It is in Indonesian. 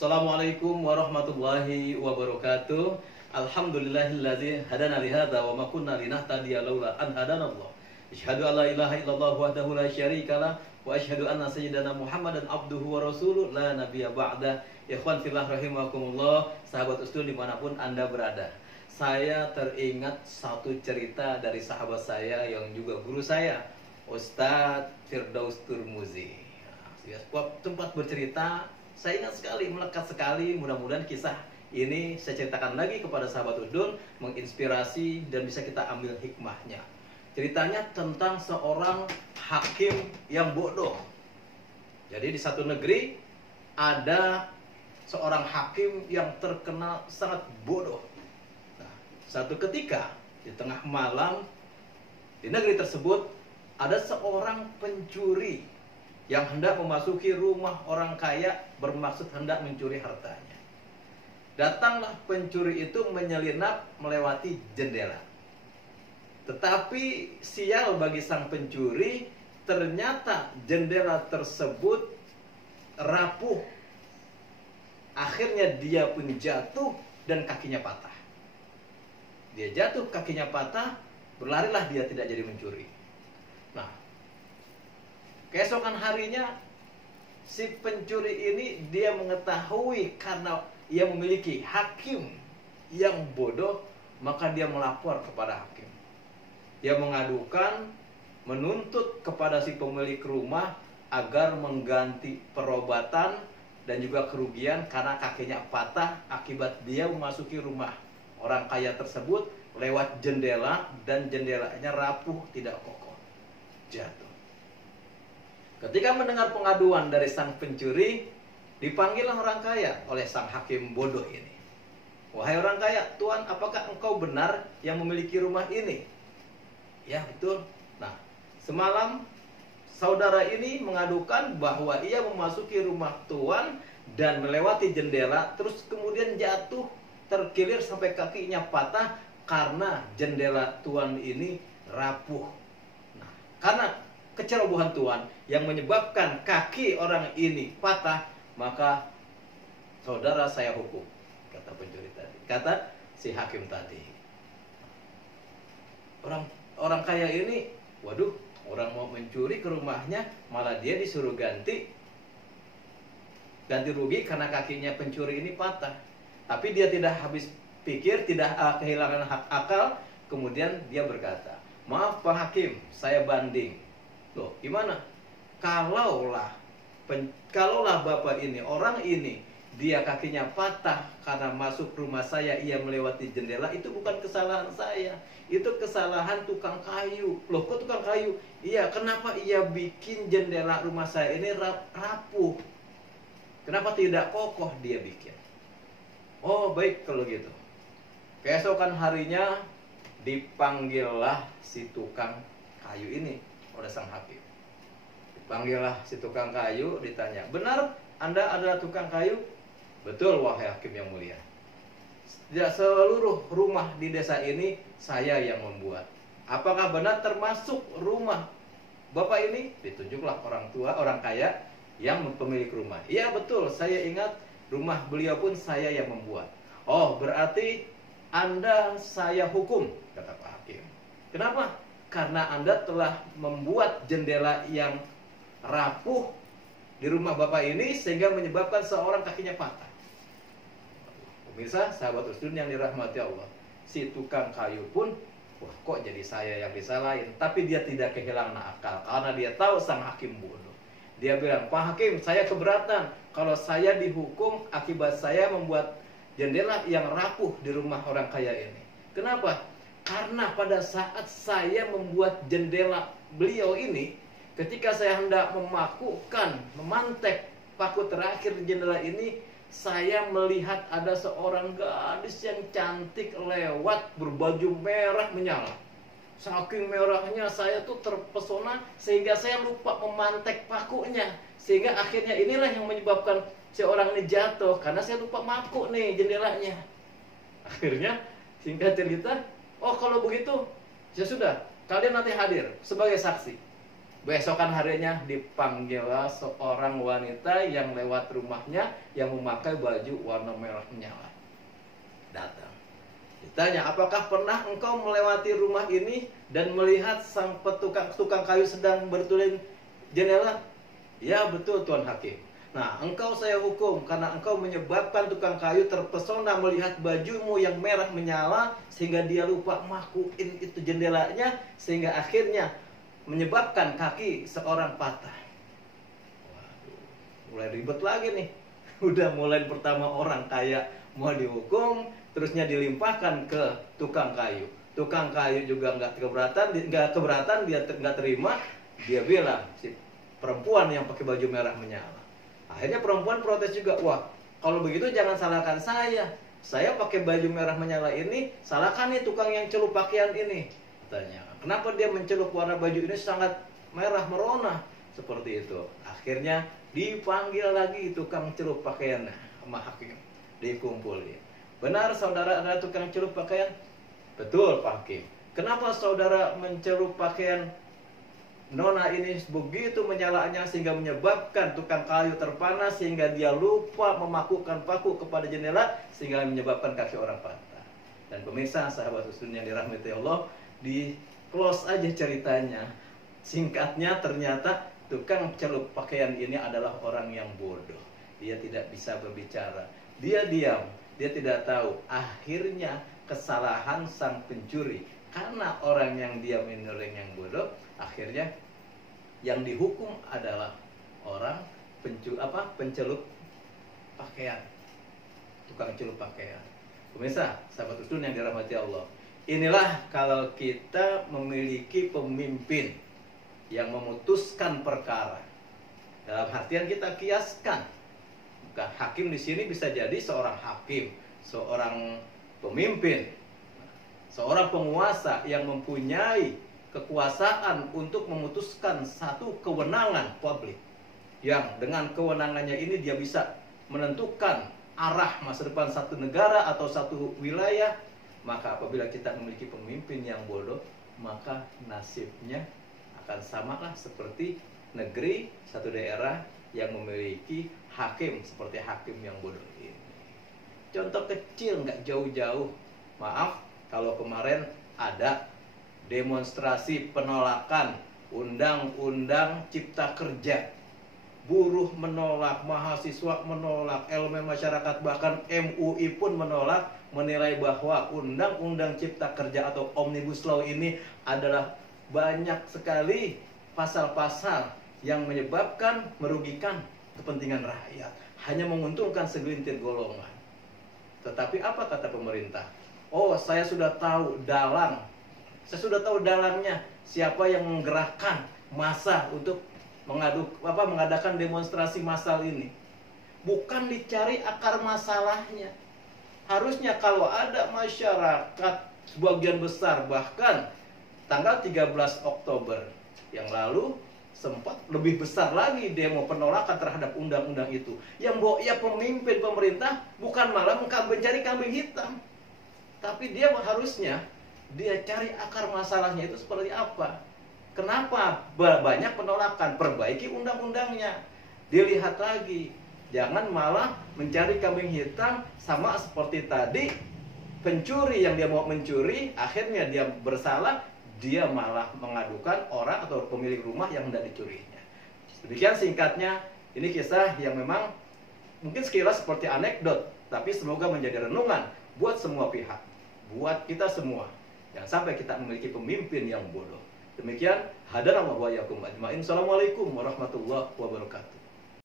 Assalamualaikum warahmatullahi wabarakatuh. Alhamdulillahilladzi hadana li hadza wa ma kunna linahtadiya laula an hadanallah. Asyhadu an la ilaha illallah wahdahu la syarikalah wa asyhadu anna sayyidana Muhammadan abduhu wa rasuluh la nabiyya ba'da. Ikhwan fillah rahimakumullah, sahabat ustul dimanapun Anda berada. Saya teringat satu cerita dari sahabat saya yang juga guru saya, Ustadz Firdaus Turmuzi. Tempat bercerita, saya ingat sekali, melekat sekali. Mudah-mudahan kisah ini saya ceritakan lagi kepada sahabat udun, menginspirasi dan bisa kita ambil hikmahnya. Ceritanya tentang seorang hakim yang bodoh. Jadi di satu negeri ada seorang hakim yang terkenal sangat bodoh. Nah, satu ketika di tengah malam di negeri tersebut ada seorang pencuri yang hendak memasuki rumah orang kaya bermaksud hendak mencuri hartanya. Datanglah pencuri itu menyelinap melewati jendela. Tetapi sial bagi sang pencuri, ternyata jendela tersebut rapuh. Akhirnya dia pun jatuh dan kakinya patah. Dia jatuh, kakinya patah, berlarilah dia tidak jadi mencuri. Nah, keesokan harinya si pencuri ini dia mengetahui karena ia memiliki hakim yang bodoh, maka dia melapor kepada hakim. Dia mengadukan, menuntut kepada si pemilik rumah agar mengganti perobatan dan juga kerugian karena kakinya patah akibat dia memasuki rumah orang kaya tersebut lewat jendela dan jendelanya rapuh, tidak kokoh, jatuh. Ketika mendengar pengaduan dari sang pencuri, dipanggillah orang kaya oleh sang hakim bodoh ini. Wahai orang kaya, Tuan, apakah engkau benar yang memiliki rumah ini? Ya, betul. Nah, semalam saudara ini mengadukan bahwa ia memasuki rumah Tuan dan melewati jendela, terus kemudian jatuh, terkilir sampai kakinya patah karena jendela Tuan ini rapuh. Nah, karena kecerobohan Tuan yang menyebabkan kaki orang ini patah, maka saudara saya hukum, kata pencuri tadi, kata si hakim tadi. Orang kaya ini, waduh, orang mau mencuri ke rumahnya, malah dia disuruh ganti rugi karena kakinya pencuri ini patah. Tapi dia tidak habis pikir, tidak kehilangan hak akal. Kemudian dia berkata, maaf Pak Hakim, saya banding. Loh, gimana? Kalaulah Bapak ini, orang ini, dia kakinya patah karena masuk rumah saya, ia melewati jendela, itu bukan kesalahan saya. Itu kesalahan tukang kayu. Loh, kok tukang kayu? Iya, kenapa ia bikin jendela rumah saya ini rapuh? Kenapa tidak kokoh dia bikin? Oh, baik kalau gitu. Keesokan harinya dipanggillah si tukang kayu ini oleh sang hakim. Dipanggillah si tukang kayu, ditanya, benar Anda adalah tukang kayu? Betul, wahai hakim yang mulia. Tidak seluruh rumah di desa ini saya yang membuat. Apakah benar termasuk rumah Bapak ini? Ditunjuklah orang tua, orang kaya yang pemilik rumah. Iya betul, saya ingat rumah beliau pun saya yang membuat. Oh, berarti Anda saya hukum, kata Pak Hakim. Kenapa? Karena Anda telah membuat jendela yang rapuh di rumah Bapak ini sehingga menyebabkan seorang kakinya patah. Pemirsa, sahabat usdun yang dirahmati Allah, si tukang kayu pun, wah kok jadi saya yang disalahin? Tapi dia tidak kehilangan akal karena dia tahu sang hakim bodoh. Dia bilang, Pak Hakim, saya keberatan kalau saya dihukum akibat saya membuat jendela yang rapuh di rumah orang kaya ini. Kenapa? Karena pada saat saya membuat jendela beliau ini, ketika saya hendak memantek paku terakhir di jendela ini, saya melihat ada seorang gadis yang cantik lewat berbaju merah menyala. Saking merahnya saya tuh terpesona sehingga saya lupa memantek pakunya. Sehingga akhirnya inilah yang menyebabkan seorang ini jatuh karena saya lupa makuk nih jendelanya. Akhirnya singkat cerita, oh kalau begitu ya sudah, kalian nanti hadir sebagai saksi. Besokan harinya dipanggillah seorang wanita yang lewat rumahnya yang memakai baju warna merah menyala. Datang. Ditanya, apakah pernah engkau melewati rumah ini dan melihat sang tukang kayu sedang bertulen jendela? Ya betul Tuan Hakim. Nah, engkau saya hukum karena engkau menyebabkan tukang kayu terpesona melihat bajumu yang merah menyala sehingga dia lupa makuin itu jendelanya sehingga akhirnya menyebabkan kaki seorang patah. Waduh, mulai ribet lagi nih. Udah mulai pertama orang kaya mau dihukum, terusnya dilimpahkan ke tukang kayu. Tukang kayu juga nggak keberatan, dia nggak terima. Dia bilang si perempuan yang pakai baju merah menyala. Akhirnya perempuan protes juga, wah kalau begitu jangan salahkan saya. Saya pakai baju merah menyala ini, salahkan nih tukang yang celup pakaian ini. Tanya, kenapa dia mencelup warna baju ini sangat merah merona seperti itu. Akhirnya dipanggil lagi tukang celup pakaian sama hakim, dikumpulin. Benar saudara ada tukang celup pakaian? Betul Pak Hakim. Kenapa saudara mencelup pakaian nona ini begitu menyalanya sehingga menyebabkan tukang kayu terpanas sehingga dia lupa memakukan paku kepada jendela sehingga menyebabkan kaki orang patah. Dan pemirsa sahabat susun yang dirahmati Allah, di close aja ceritanya. Singkatnya ternyata tukang celup pakaian ini adalah orang yang bodoh. Dia tidak bisa berbicara. Dia diam. Dia tidak tahu. Akhirnya kesalahan sang pencuri. Karena orang yang diam ini orang yang bodoh. Akhirnya yang dihukum adalah orang pencelup pakaian. Tukang celup pakaian. Pemirsa, sahabat usun yang dirahmati Allah. Inilah kalau kita memiliki pemimpin yang memutuskan perkara. Dalam artian kita kiaskan. Bukan hakim di sini bisa jadi seorang hakim, seorang pemimpin, seorang penguasa yang mempunyai kekuasaan untuk memutuskan satu kewenangan publik. Yang dengan kewenangannya ini dia bisa menentukan arah masa depan satu negara atau satu wilayah. Maka apabila kita memiliki pemimpin yang bodoh, maka nasibnya akan samalah seperti negeri, satu daerah yang memiliki hakim seperti hakim yang bodoh ini. Contoh kecil nggak jauh-jauh. Maaf kalau kemarin ada demonstrasi penolakan Undang-Undang Cipta Kerja. Buruh menolak, mahasiswa menolak, elemen masyarakat bahkan MUI pun menolak, menilai bahwa Undang-Undang Cipta Kerja atau Omnibus Law ini adalah banyak sekali pasal-pasal yang menyebabkan merugikan kepentingan rakyat, hanya menguntungkan segelintir golongan. Tetapi apa kata pemerintah? Oh, saya sudah tahu dalangnya, siapa yang menggerakkan massa untuk mengadakan demonstrasi massal ini. Bukan dicari akar masalahnya. Harusnya kalau ada masyarakat sebagian besar, bahkan tanggal 13 Oktober yang lalu sempat lebih besar lagi demo penolakan terhadap undang-undang itu. Yang pemimpin pemerintah bukan malah mencari kambing hitam, tapi dia harusnya cari akar masalahnya itu seperti apa. Kenapa banyak penolakan? Perbaiki undang-undangnya. Dilihat lagi. Jangan malah mencari kambing hitam sama seperti tadi. Pencuri yang dia mau mencuri, akhirnya dia bersalah, dia malah mengadukan orang atau pemilik rumah yang hendak dicurinya. Demikian singkatnya, ini kisah yang memang mungkin sekilas seperti anekdot, tapi semoga menjadi renungan buat semua pihak, buat kita semua. Jangan sampai kita memiliki pemimpin yang bodoh. Demikian, hadanallahu wa iyyakum ajmain. Assalamualaikum warahmatullahi wabarakatuh.